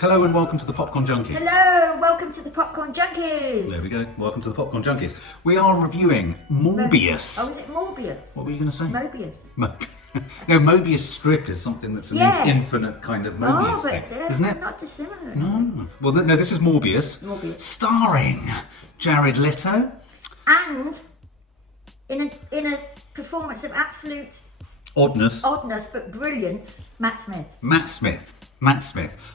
Hello and welcome to the Popcorn Junkies. Hello, welcome to the Popcorn Junkies. There we go. Welcome to the Popcorn Junkies. We are reviewing Morbius. Oh, is it Morbius? What were you going to say? Mobius. No, Mobius strip is something that's an infinite kind of Mobius thing, isn't it? Not dissimilar. No. Well, no, this is Morbius. Starring Jared Leto. And in a performance of absolute oddness but brilliance, Matt Smith.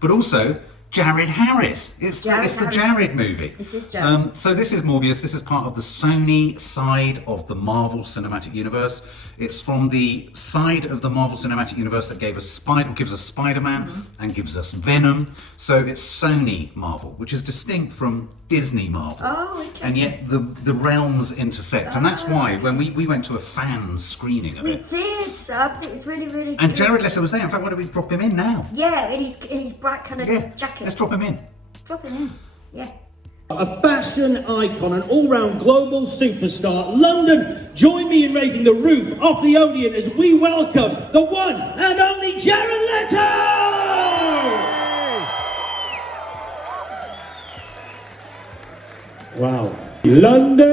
But also Jared Harris. It's the Jared movie. It is Jared. So this is Morbius. This is part of the Sony side of the Marvel Cinematic Universe. It's from the side of the Marvel Cinematic Universe that gives us Spider-Man and gives us Venom. So it's Sony Marvel, which is distinct from Disney Marvel. Oh, interesting. And yet the realms intersect. And that's why when we went to a fan screening of it. We did, Subs. It was really, really good. And Jared Leto was there. In fact, why don't we drop him in now? Yeah, in his bright coloured jacket. Let's drop him in. Drop him in, yeah. A fashion icon, an all-round global superstar. London, join me in raising the roof off the Odeon as we welcome the one and only Jared Leto! Wow. London!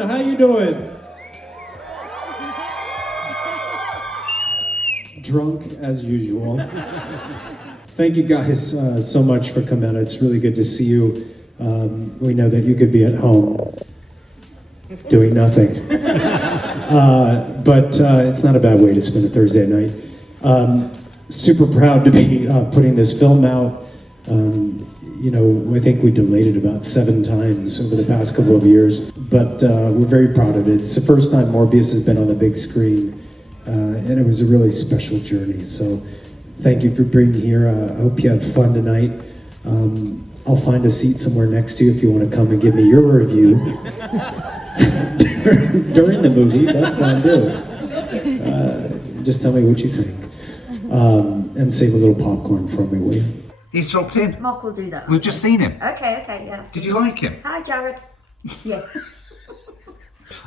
How you doing? Drunk as usual. Thank you guys so much for coming out. It's really good to see you. We know that you could be at home doing nothing. But it's not a bad way to spend a Thursday night. Super proud to be putting this film out. I think we delayed it about 7 times over the past couple of years, but we're very proud of it. It's the first time Morbius has been on the big screen, and it was a really special journey. So thank you for being here. I hope you have fun tonight. I'll find a seat somewhere next to you if you want to come and give me your review during the movie. That's what I'm doing. Just tell me what you think. And save a little popcorn for me, will you? He's dropped in. Mark will do that. We've just seen him. Okay, yeah. Did you like him? Hi, Jared. Yeah.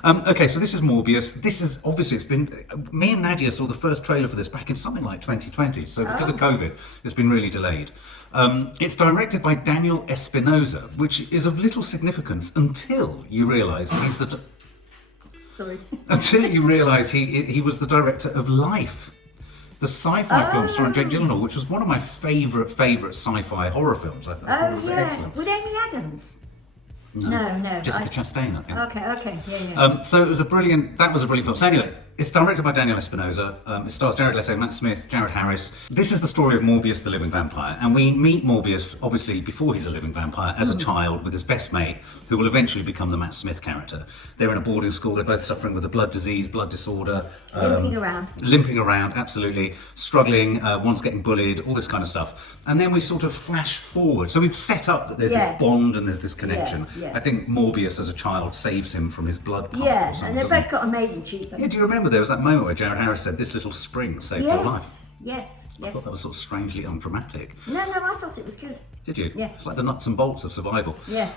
Okay, so this is Morbius. This is obviously, it's been, me and Nadia saw the first trailer for this back in something like 2020. So because of COVID, it's been really delayed. It's directed by Daniel Espinosa, which is of little significance until you realise that he's the. Sorry. Until you realise he was the director of Life, the sci-fi film starring Jake Gyllenhaal, which was one of my favourite sci-fi horror films. I thought it was excellent. With Amy Adams? No. Jessica Chastain, I think. Okay, yeah. So that was a brilliant film. So anyway, it's directed by Daniel Espinosa. It stars Jared Leto, Matt Smith, Jared Harris. This is the story of Morbius, the living vampire. And we meet Morbius, obviously, before he's a living vampire, as a child with his best mate, who will eventually become the Matt Smith character. They're in a boarding school. They're both suffering with a blood disorder. Limping around, absolutely. Struggling. One's getting bullied, all this kind of stuff. And then we sort of flash forward. So we've set up that there's this bond and there's this connection. Yeah. I think Morbius, as a child, saves him from his blood pump. Yeah, and they've both got amazing cheekbones. Yeah, do you remember there was that moment where Jared Harris said, "This little spring saved your life"? Yes. I thought that was sort of strangely undramatic. No, I thought it was good. Did you? Yeah. It's like the nuts and bolts of survival. Yeah.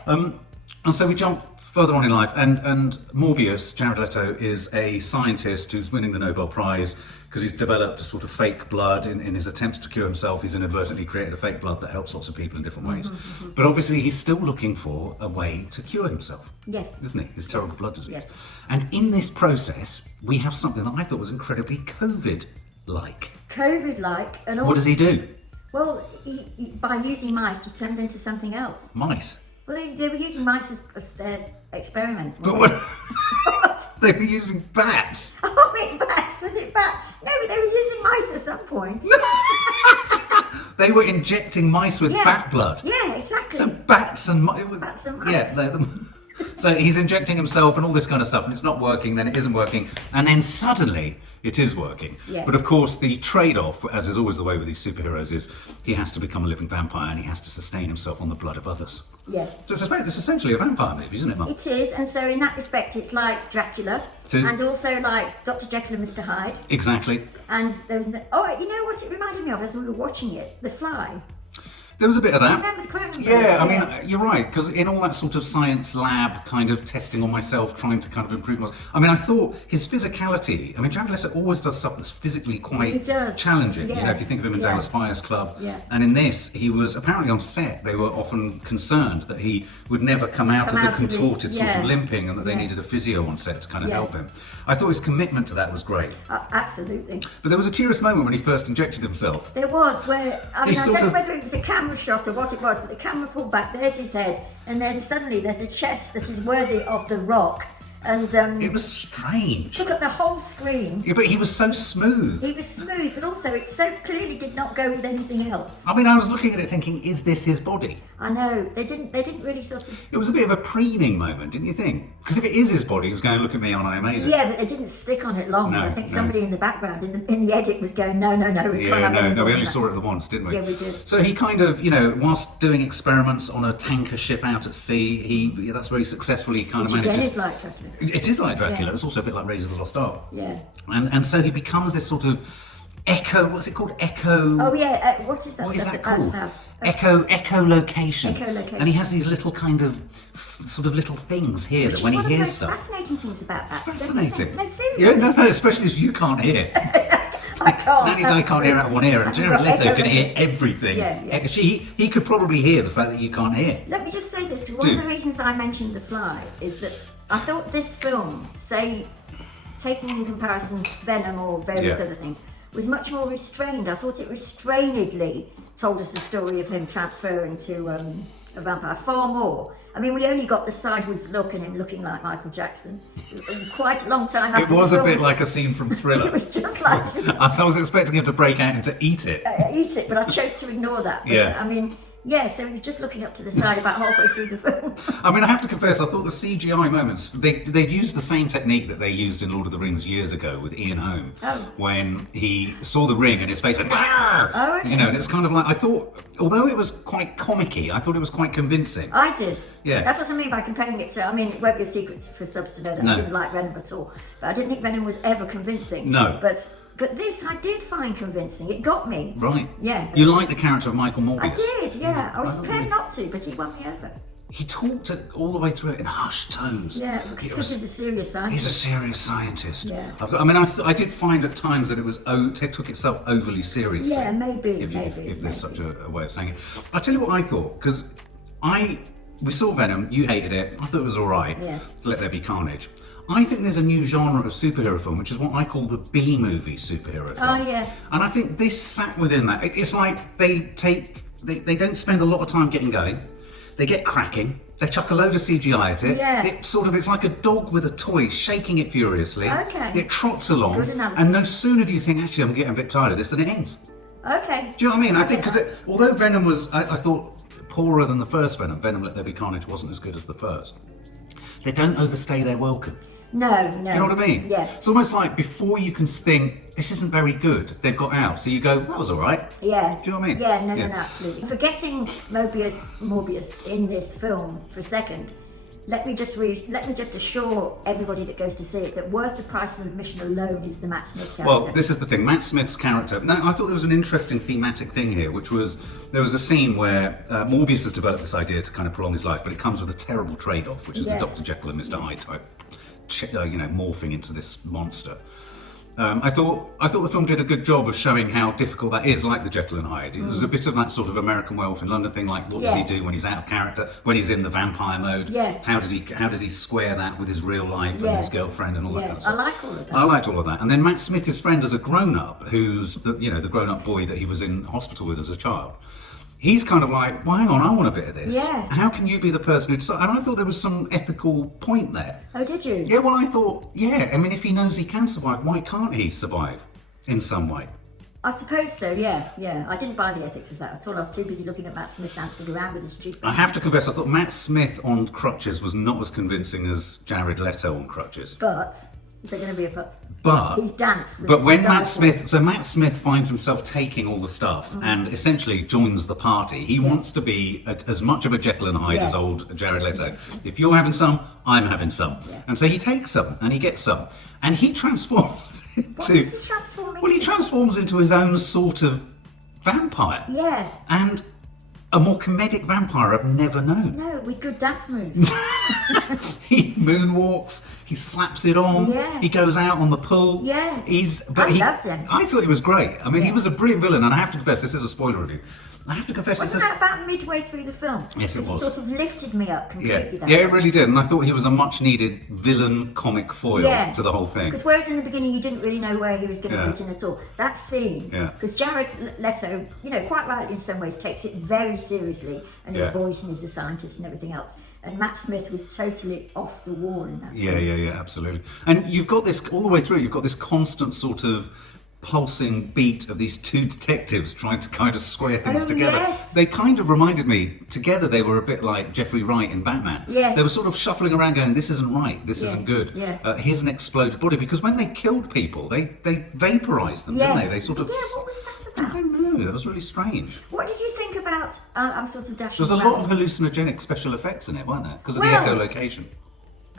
And so we jump further on in life, and Morbius, Jared Leto, is a scientist who's winning the Nobel Prize because he's developed a sort of fake blood in his attempts to cure himself. He's inadvertently created a fake blood that helps lots of people in different ways. But obviously he's still looking for a way to cure himself. Yes. Isn't he? His terrible blood disease. Yes. And in this process, we have something that I thought was incredibly COVID-like. COVID-like, and also... What does he do? Well, by using mice, he turned into something else. Mice? Well, they were using mice as their experiments. But what? They were using bats. Oh, bats? Was it bats? No, but they were using mice at some point. They were injecting mice with bat blood. Yeah, exactly. So bats and mice. Bats and mice. Yeah, so he's injecting himself and all this kind of stuff, and it's not working, then it isn't working, and then suddenly it is working. Yeah. But of course, the trade-off, as is always the way with these superheroes, is he has to become a living vampire and he has to sustain himself on the blood of others. Yeah. So it's essentially a vampire movie, isn't it, Mum? It is, and so in that respect, it's like Dracula, and also like Dr. Jekyll and Mr. Hyde. Exactly. And there was you know what it reminded me of as we were watching it? The Fly. There was a bit of that. Remember the Cronenberg? Yeah, I mean, you're right, because in all that sort of science lab kind of testing on myself, trying to kind of improve myself, I mean, I thought his physicality, I mean, Jared Leto always does stuff that's physically quite challenging. Yeah. You know, if you think of him in Dallas Buyers Club. Yeah. And in this, he was apparently on set, they were often concerned that he would never come out of the contorted sort of limping, and that they needed a physio on set to kind of help him. I thought his commitment to that was great. Absolutely. But there was a curious moment when he first injected himself. There was, where, I mean, I sort don't know of- whether it was a camera shot or what it was, but the camera pulled back, there's his head, and then suddenly there's a chest that is worthy of The Rock. And It was strange. took up the whole screen. Yeah, but he was so smooth. He was smooth, but also it so clearly did not go with anything else. I mean, I was looking at it thinking, is this his body? I know, they didn't really sort of... It was a bit of a preening moment, didn't you think? Because if it is his body, he was going to look at me, aren't I amazing? Yeah, but they didn't stick on it long. No, I think no. somebody in the background, in the edit, was going, no, we can't have any more we than only that. saw it the once, didn't we? Yeah, we did. So he kind of, whilst doing experiments on a tanker ship out at sea, that's very successfully kind of Which again manages... is like Dracula. It is like Dracula. Yeah. It's also a bit like Raiders of the Lost Ark. Yeah. And so he becomes this sort of what's it called? Oh yeah, what is that What is stuff that that called? have? Echolocation. Echolocation. And he has these little kind of sort of little things here Which that when is he one of the hears most stuff. fascinating things about that. don't you Fascinating. think? No, seriously. Yeah, no, especially as you can't hear. I can't. Nanny that's Di can't hear out of one ear, and I've Jared got Leto can hear echolocation. everything. Yeah. He could probably hear the fact that you can't hear. Let me just say this, 'cause one of the reasons I mentioned The Fly is that I thought this film, say, taking in comparison Venom or various Yeah. other things, was much more restrained. I thought it restrainedly told us the story of him transferring to a vampire, far more. I mean, we only got the sideways look and him looking like Michael Jackson quite a long time after It was the a bit film. like a scene from Thriller. It was just like I was expecting him to break out and to eat it. eat it, but I chose to ignore that. But, Yeah. I mean, yeah, so you're just looking up to the side about halfway through the film. I mean, I have to confess, I thought the CGI moments, they used the same technique that they used in Lord of the Rings years ago with Ian Holm. Oh. When he saw the ring and his face went, "Ah!" Oh, okay. And it's kind of like, I thought, although it was quite comic-y, I thought it was quite convincing. I did. Yeah. That's what I mean by comparing it to, I mean, it won't be a secret for subs to know that No. I didn't like Venom at all. But I didn't think Venom was ever convincing. No. But this I did find convincing. It got me. Right. Yeah. You like the character of Michael Morbius? I did, yeah. I was prepared not to, but he won me over. He talked it all the way through it in hushed tones. Yeah, because he's a serious scientist. He's a serious scientist. Yeah. I did find at times that it took itself overly seriously. Yeah, maybe, If maybe. there's such a way of saying it. I'll tell you what I thought, because we saw Venom, you hated it, I thought it was alright. Yeah. Let There Be Carnage. I think there's a new genre of superhero film, which is what I call the B-movie superhero film. Oh, yeah. And I think this sat within that. It's like they don't spend a lot of time getting going. They get cracking. They chuck a load of CGI at it. Yeah. It's like a dog with a toy, shaking it furiously. Okay. It trots along. Good analogy. And no sooner do you think, actually, I'm getting a bit tired of this, than it ends. Okay. Do you know what I mean? I think, because although Venom was, I thought, poorer than the first Venom, Let There Be Carnage wasn't as good as the first. They don't overstay their welcome. No. Do you know what I mean? Yeah. It's almost like before you can think, this isn't very good, they've got out. So you go, that was all right. Yeah. Do you know what I mean? Yeah, no, absolutely. Forgetting Morbius in this film for a second, let me just assure everybody that goes to see it that worth the price of admission alone is the Matt Smith character. Well, this is the thing. Matt Smith's character. Now, I thought there was an interesting thematic thing here, which was there was a scene where Morbius has developed this idea to kind of prolong his life, but it comes with a terrible trade-off, which is the Yes. Dr. Jekyll and Mr. Hyde type, morphing into this monster. I thought the film did a good job of showing how difficult that is, like the Jekyll and Hyde. It was a bit of that sort of American Werewolf in London thing, like what does he do when he's out of character, when he's in the vampire mode? Yeah. How does he square that with his real life and his girlfriend and all that kind of I stuff? like all of that. I liked all of that. And then Matt Smith, his friend as a grown-up, who's the grown-up boy that he was in hospital with as a child. He's kind of like, well, hang on, I want a bit of this. Yeah. How can you be the person who decides? And I thought there was some ethical point there. Oh, did you? Yeah, well, I thought, I mean, if he knows he can survive, why can't he survive in some way? I suppose so, yeah. I didn't buy the ethics of that at all. I was too busy looking at Matt Smith dancing around with his cheek. I have to confess, I thought Matt Smith on crutches was not as convincing as Jared Leto on crutches. But, is there going to be a but? But His dance was But when delightful. Matt Smith finds himself taking all the stuff and essentially joins the party. He wants to be as much of a Jekyll and Hyde as old Jared Leto. If you're having some, I'm having some. And so he takes some and he gets some. And he transforms into... What does he transform into? Well, he transforms into his own sort of vampire. Yeah. And a more comedic vampire I've never known. No, with good dance moves. He moonwalks, he slaps it on, Yeah. he goes out on the pull. Yeah. I loved him. I thought he was great. I mean, he Yeah. was a brilliant villain, and I have to confess, this is a spoiler review. I have to confess, Wasn't this that about midway through the film? Yes, it was. It sort of lifted me up yeah, completely. that yeah, it way. really did, and I thought he was a much-needed villain comic foil to the whole thing. Because whereas in the beginning you didn't really know where he was going to Yeah. fit in at all, that scene, Yeah. because Jared Leto, you know, quite rightly in some ways, takes it very seriously, and his Yeah. voice and he's the scientist and everything else. And Matt Smith was totally off the wall in that scene. Yeah, absolutely. And you've got this all the way through. You've got this constant sort of pulsing beat of these two detectives trying to kind of square things Oh, together. yes. They kind of reminded me, together they were a bit like Jeffrey Wright in Batman. Yes. They were sort of shuffling around going, this isn't right, this Yes, isn't good. yeah. Here's an exploded body. Because when they killed people, they vaporized them, didn't they? They sort of... Yeah, what was that I about? don't know, that was really strange. What did you think about, I'm sort of dashing There was a back. lot of hallucinogenic special effects in it, weren't there? Because of Well- the echolocation.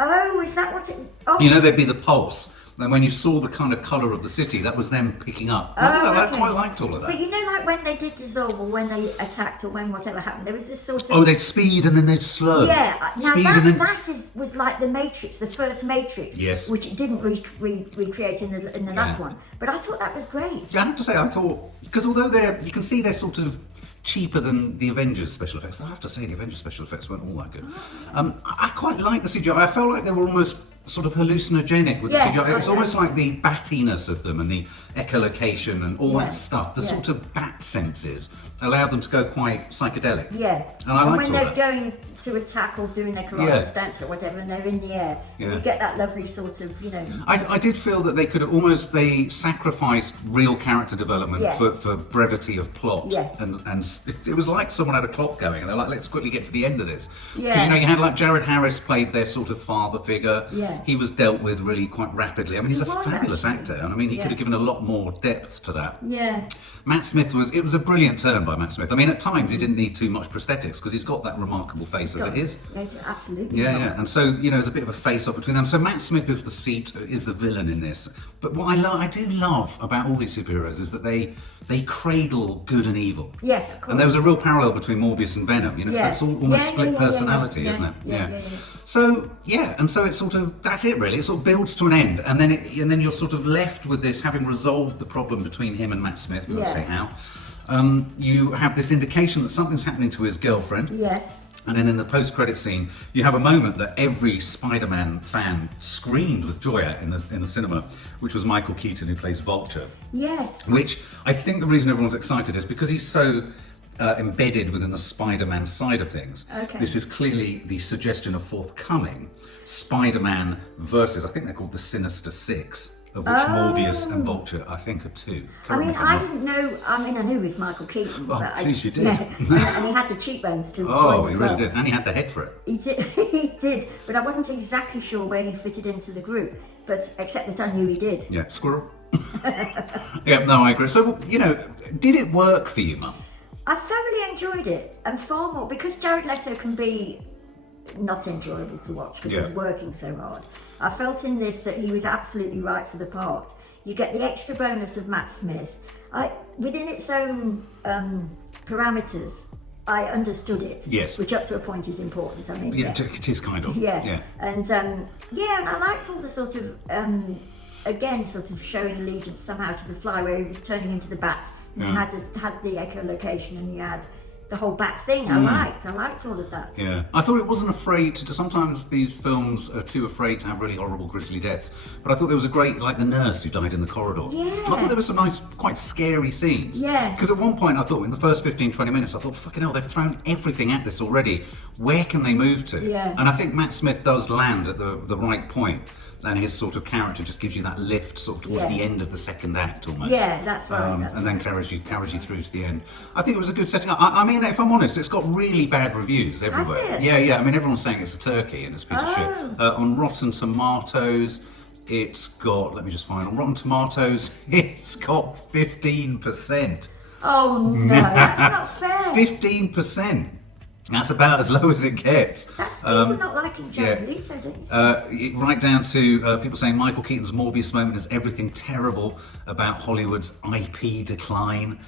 Oh, is that what it... Oh, You know, there'd be the pulse. And when you saw the kind of colour of the city, that was them picking up. I okay. quite liked all of But that. you know, like when they did dissolve or when they attacked or when whatever happened, there was this sort of... Oh, they'd speed and then they'd slow. Yeah, now Speed that, and then... that was like the Matrix, the first Matrix, Yes. which it didn't recreate in the last one. But I thought that was great. I have to say, I thought... Because although you can see they're sort of cheaper than the Avengers special effects, I have to say the Avengers special effects weren't all that good. I quite like the CGI. I felt like they were almost sort of hallucinogenic with Yeah, the CGI. It's okay. almost like the battiness of them and the echolocation and all Yeah, that stuff. The yeah. sort of bat senses allowed them to go quite psychedelic. Yeah. And I liked when all they're that. going to attack or doing their karate Yeah. stance or whatever, and they're in the air, Yeah. you get that lovely sort of, you know. I did feel that they could have almost they sacrificed real character development Yeah. for brevity of plot, Yeah. and it was like someone had a clock going, and they're like, let's quickly get to the end of this. Because Yeah. you know, you had like Jared Harris played their sort of father figure. Yeah. He was dealt with really quite rapidly. I mean, he's He a was, fabulous actually. actor, and I mean, he Yeah. could have given a lot more depth to that. Yeah. Matt Smith it was a brilliant turn by Matt Smith. I mean, at times he didn't need too much prosthetics because he's got that remarkable face as it is. Absolutely. Yeah. And so, you know, there's a bit of a face-off between them. So Matt Smith is the villain in this. But what I do love about all these superheroes is that they cradle good and evil. Yeah, of course. And there was a real parallel between Morbius and Venom. You know, Yeah. it's all almost Yeah, split yeah, personality, yeah. isn't it? Yeah. So and so it's sort of that's it really. It sort of builds to an end, and then you're sort of left with this, having resolved the problem between him and Matt Smith. We won't Yeah. say how. You have this indication that something's happening to his girlfriend. Yes. And then in the post-credit scene, you have a moment that every Spider-Man fan screamed with joy at in the cinema, which was Michael Keaton, who plays Vulture. Yes. Which I think the reason everyone's excited is because he's so embedded within the Spider-Man side of things. Okay. This is clearly the suggestion of forthcoming Spider-Man versus, I think they're called the Sinister Six, of which Morbius and Vulture, I think, are two. I mean, Correct me if I'm I wrong. didn't know. I mean, I knew it was Michael Keaton. Oh, but please, you did. Yeah. and he had the cheekbones to Oh, join he the really club. did. And he had the head for it. He did. He did. But I wasn't exactly sure where he fitted into the group. But except that I knew he did. Yeah, squirrel. Yeah, no, I agree. So, you know, did it work for you, Mum? I thoroughly enjoyed it, and far more because Jared Leto can be not enjoyable to watch because he's Yeah. working so hard. I felt in this that he was absolutely right for the part. You get the extra bonus of Matt Smith. Within its own parameters, I understood it. Yes. Which up to a point is important. I mean, Yeah, it is kind of. yeah. And and I liked all the sort of again sort of showing allegiance somehow to the Fly, where he was turning into the bats and Yeah. had the echolocation and you had the whole bat thing. I liked all of that. Yeah, I thought it wasn't afraid to. Sometimes these films are too afraid to have really horrible, grisly deaths. But I thought there was a great, like the nurse who died in the corridor. Yeah. I thought there were some nice, quite scary scenes. Yeah. Because at one point I thought in the first 15-20 minutes, I thought, fucking hell, they've thrown everything at this already. Where can they move to? Yeah. And I think Matt Smith does land at the right point. And his sort of character just gives you that lift sort of towards Yeah. the end of the second act almost. Yeah, that's right. That's and then right. carries you through to the end. I think it was a good setting up. I mean, if I'm honest, it's got really bad reviews everywhere. Has it? Yeah. I mean, everyone's saying it's a turkey and it's a piece of shit. Oh. On Rotten Tomatoes, it's got. Let me just find on Rotten Tomatoes, it's got 15%. Oh no, that's not fair. 15%. That's about as low as it gets. That's people not liking Jared yeah. Leto, don't you? Right down to people saying Michael Keaton's Morbius moment is everything terrible about Hollywood's IP decline.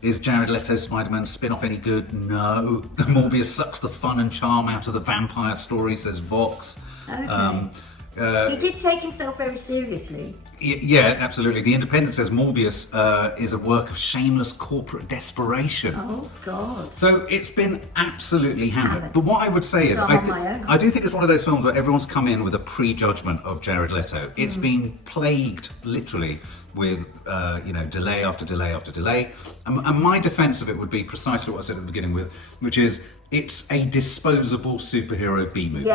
Is Jared Leto's Spider-Man spin-off any good? No. Morbius sucks the fun and charm out of the vampire story, says Vox. Okay. He did take himself very seriously. Yeah, absolutely. The Independent says Morbius is a work of shameless corporate desperation. Oh, God. So it's been absolutely hammered. But what I would say is, I'm on my own. I do think it's one of those films where everyone's come in with a prejudgment of Jared Leto. It's been plagued, literally, with delay after delay after delay. And my defence of it would be precisely what I said at the beginning with, which is it's a disposable superhero B movie.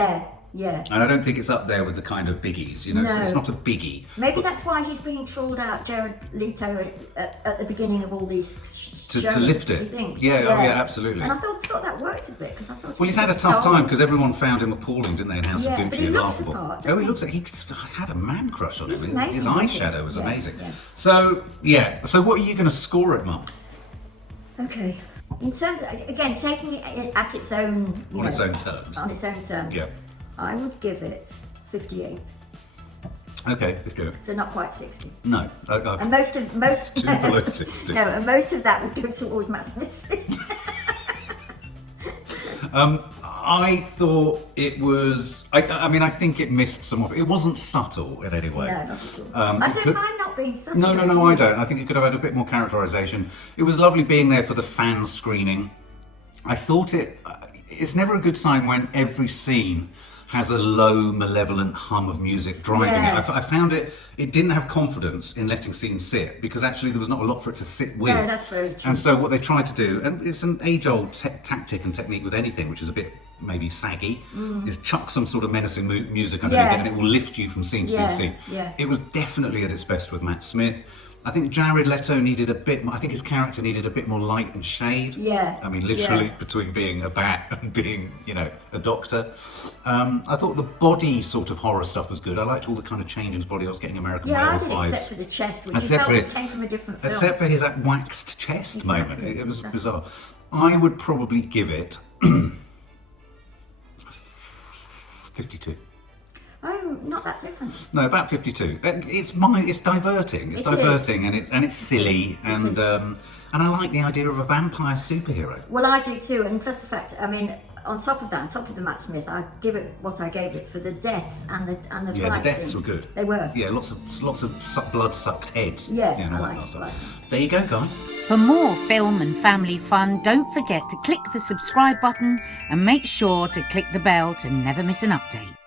Yeah. And I don't think it's up there with the kind of biggies, you know, so it's not a biggie. Maybe that's why he's being trawled out, Jared Leto, at the beginning of all these shows. To lift it. Do you think? Yeah, oh yeah, absolutely. And I thought that worked a bit, because I thought... Well, he's had a tough time, because everyone found him appalling, didn't they, in House of but Gucci he and looks the laughable. part, Oh, he doesn't looks like he had a man crush on him. He's amazing, His isn't he? eyeshadow was amazing. Yeah. So, so what are you going to score it, Mum? Okay. In terms of, again, taking it at its own... On its own terms. On its own terms. Yeah. I would give it 58. Okay, let's go. So not quite 60. No. And most too below 60. No, and most of that would go towards Matt Smith. I thought it was. I mean, I think it missed some of it. It wasn't subtle in any way. No, not at all. I don't mind not being subtle. No, I don't. I think it could have had a bit more characterisation. It was lovely being there for the fan screening. I thought it's never a good sign when every scene has a low, malevolent hum of music driving it. I found it didn't have confidence in letting scenes sit, because actually there was not a lot for it to sit with. No, that's very true. And so what they tried to do, and it's an age-old tactic and technique with anything, which is a bit maybe saggy, is chuck some sort of menacing music underneath it, and it will lift you from scene to scene. Yeah. It was definitely at its best with Matt Smith. I think Jared Leto needed a bit more, I think his character needed a bit more light and shade. Yeah. I mean, literally, between being a bat and being, a doctor. I thought the body sort of horror stuff was good. I liked all the kind of change in his body. I was getting American Werewolf vibes. Except for the chest, which came from a different film. Except for his waxed chest moment. It was bizarre. I would probably give it 52. Oh, not that different. No, about 52. It's diverting. It's diverting, and it's silly, and I like the idea of a vampire superhero. Well, I do too, and plus the fact, I mean, on top of the Matt Smith, I give it what I gave it for the deaths and the fight the deaths scenes. were good. They were. Yeah, lots of blood-sucked heads. Yeah, and all I that like kind of it. stuff. There you go, guys. For more film and family fun, don't forget to click the subscribe button and make sure to click the bell to never miss an update.